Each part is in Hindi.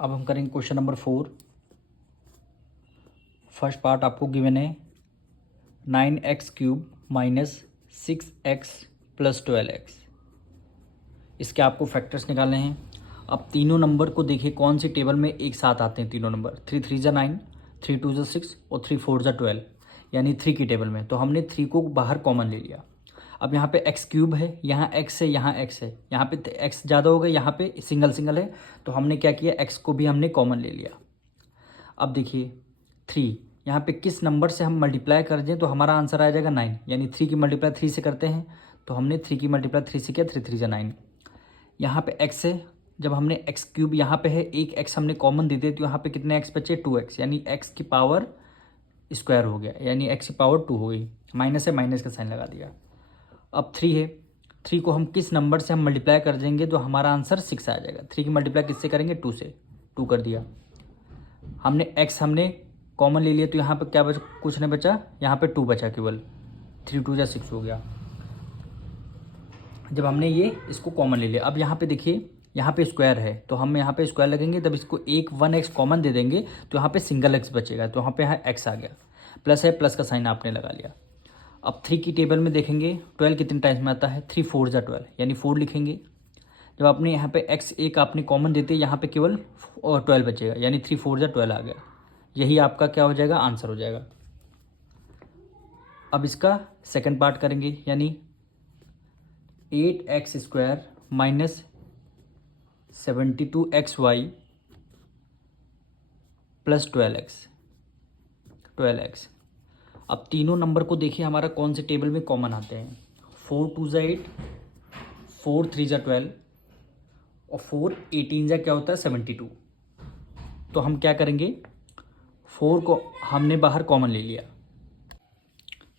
अब हम करेंगे क्वेश्चन नंबर 4। फर्स्ट पार्ट आपको गिवन है 9x³ minus 6x plus 12x। इसके आपको फैक्टर्स निकालने हैं। अब तीनों नंबर को देखिए कौन सी टेबल में एक साथ आते हैं तीनों नंबर। 3 3 जा 9, 3 2 जा 6 और 3 4 जा 12, यानी 3 की टेबल में। तो हमने 3 को बाहर कॉमन ले लिया। अब यहाँ पे x³ है, यहाँ x है, यहाँ x है, यहाँ पे x ज़्यादा हो गया, यहाँ पे सिंगल सिंगल है, तो हमने क्या किया, x को भी हमने कॉमन ले लिया। अब देखिए 3 यहाँ पे किस नंबर से हम मल्टीप्लाई कर दें तो हमारा आंसर आ जाएगा 9, यानी 3 की मल्टीप्लाई 3 से करते हैं, तो हमने 3 की मल्टीप्लाई 3 से किया, 3 3 जा 9। यहाँ पे x है, जब हमने x³ यहाँ पे है, एक x हमने कॉमन दे दिए, तो यहाँ पे कितने x बचे, 2x, यानी x की पावर स्क्वायर हो गया, यानी x की पावर 2 हो गई। माइनस है, माइनस का साइन लगा दिया। अब 3 है, 3 को हम किस नंबर से हम मल्टीप्लाई कर देंगे तो हमारा आंसर 6 आ जाएगा। 3 की मल्टीप्लाई किससे करेंगे, 2 से, 2 कर दिया। हमने x हमने कॉमन ले लिया, तो यहाँ पे क्या बचा, कुछ नहीं बचा, यहाँ पे 2 बचा केवल, 3 2 जा 6 हो गया जब हमने ये इसको कॉमन ले लिया। अब यहाँ पे देखिए, यहाँ पे स्क्वायर है, तो हम यहाँ पे स्क्वायर लगेंगे, तब इसको 1x कॉमन दे देंगे, तो यहाँ पे सिंगल x बचेगा, तो यहाँ पे x आ गया। प्लस है, प्लस का साइन आपने लगा लिया। अब 3 की टेबल में देखेंगे 12 कितने टाइम्स में आता है, 3 4 जा 12, यानी 4 लिखेंगे। जब आपने यहाँ पे x एक आपने कॉमन देते, यहाँ पे केवल 12 बचेगा, यानी 3 4 जा 12 आ गया। यही आपका क्या हो जाएगा, आंसर हो जाएगा। अब इसका सेकंड पार्ट करेंगे, यानी 8x² minus 72xy plus 12x। अब तीनों नंबर को देखिए हमारा कौन से टेबल में कॉमन आते हैं। 4 2 जा 8, 4 3 जा 12 और 4 18 जा क्या होता है, 72। तो हम क्या करेंगे, 4 को हमने बाहर कॉमन ले लिया।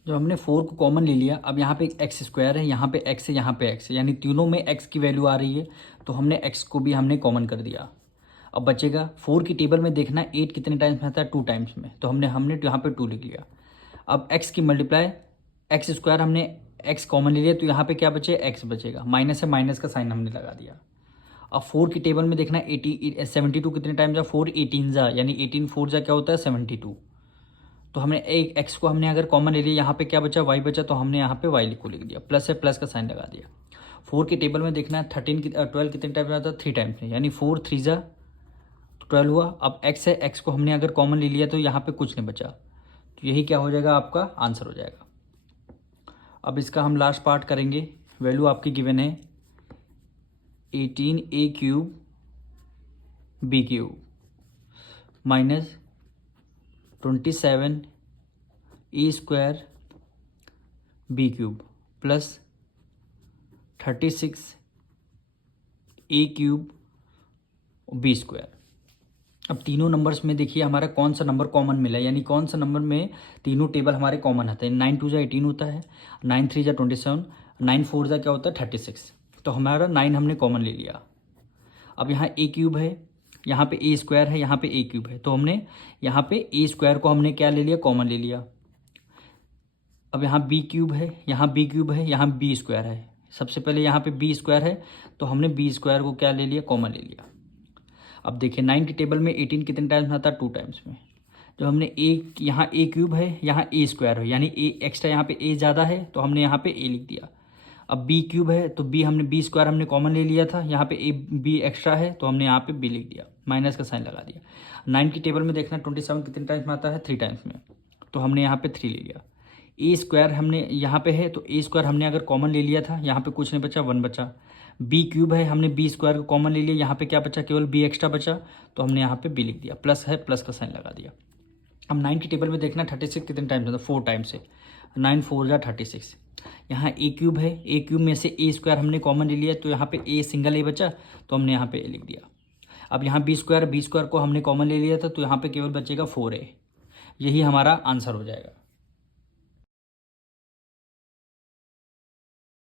जब हमने 4 को कॉमन ले लिया, अब यहाँ पे x² है, यहाँ पे x है, यहाँ पे x है, यानी तीनों में x की वैल्यू आ रही है, तो हमने x को भी हमने कॉमन कर दिया। अब बचेगा 4 की टेबल में देखना 8 कितने टाइम्स में आता है, 2 टाइम्स में, तो हमने यहाँ पे 2 लिख लिया। अब x की मल्टीप्लाई x² हमने x कॉमन ले लिया, तो यहाँ पे क्या बचे, x बचेगा। माइनस है, माइनस का साइन हमने लगा दिया। अब 4 की टेबल में देखना 72 कितने टाइम जा, 4 18 जा, यानी 18 4 जा क्या होता है, 72। तो हमने एक x को हमने अगर कॉमन ले लिया, यहाँ पे क्या बचा, y बचा, तो हमने यहाँ पे y को लिख दिया। प्लस है, प्लस का साइन लगा दिया। 4 की टेबल में देखना है 12 कितने टाइम में आता है, 3 टाइम्स में, यानी 4 3 जा 12 हुआ। अब x है, x को हमने अगर कॉमन ले लिया तो यहाँ पे कुछ नहीं बचा, तो यही क्या हो जाएगा, आपका आंसर हो जाएगा। अब इसका हम लास्ट पार्ट करेंगे। वैल्यू आपकी गिवन है 18a³ b³ minus 27a² b³ plus 36a³ b²। अब तीनों नंबर्स में देखिए हमारा कौन सा नंबर कॉमन मिला है, यानी कौन सा नंबर में तीनों टेबल हमारे कॉमन आते हैं। 9 2 जा 18 होता है, 9 3 जा 27, 9 4 जा क्या होता है, 36। तो हमारा 9 हमने कॉमन ले लिया। अब यहाँ a³ है, यहाँ पे a² है, यहाँ पे a³ है, तो हमने यहाँ पे a² को हमने क्या ले लिया, कॉमन ले लिया। अब यहाँ b³ है, यहाँ b³ है, यहाँ b² है। सबसे पहले यहाँ पे b² है, तो हमने b² को क्या ले लिया, कॉमन ले लिया। अब देखिए 9 की टेबल में 18 कितने टाइम्स में आता है, 2 टाइम्स में। जब हमने यहाँ a³ है, यहाँ a² है, यानी a एक्स्ट्रा, यहाँ पे a ज़्यादा है, तो हमने यहाँ पे a लिख दिया। अब b³ है, तो b² हमने कॉमन ले लिया था, यहाँ पे b एक्स्ट्रा है, तो हमने यहाँ पे b लिख दिया, माइनस का साइन लगा दिया। 9 की टेबल में देखना 27 कितने टाइम्स में आता है, 3 टाइम्स में, तो हमने यहाँ पे 3 ले लिया। a² हमने यहाँ पे है, तो a² हमने अगर कॉमन ले लिया था, यहाँ पे कुछ नहीं बचा, 1 बचा। b³ है, हमने b² को कॉमन ले लिया, यहाँ पे क्या बचा, केवल b एक्स्ट्रा बचा, तो हमने यहाँ पे b लिख दिया। प्लस है, प्लस का साइन लगा दिया। अब 9 की टेबल में देखना 36 कितने टाइम्स था, 4 टाइम्स से, 9 4 जा 36। यहाँ a³ है, a³ में से a² हमने कॉमन ले लिया, तो यहाँ पे a सिंगल a बचा, तो हमने यहाँ पे a लिख दिया। अब यहाँ b² को हमने कॉमन ले लिया था, तो यहाँ पे केवल बचेगा 4a। यही हमारा आंसर हो जाएगा।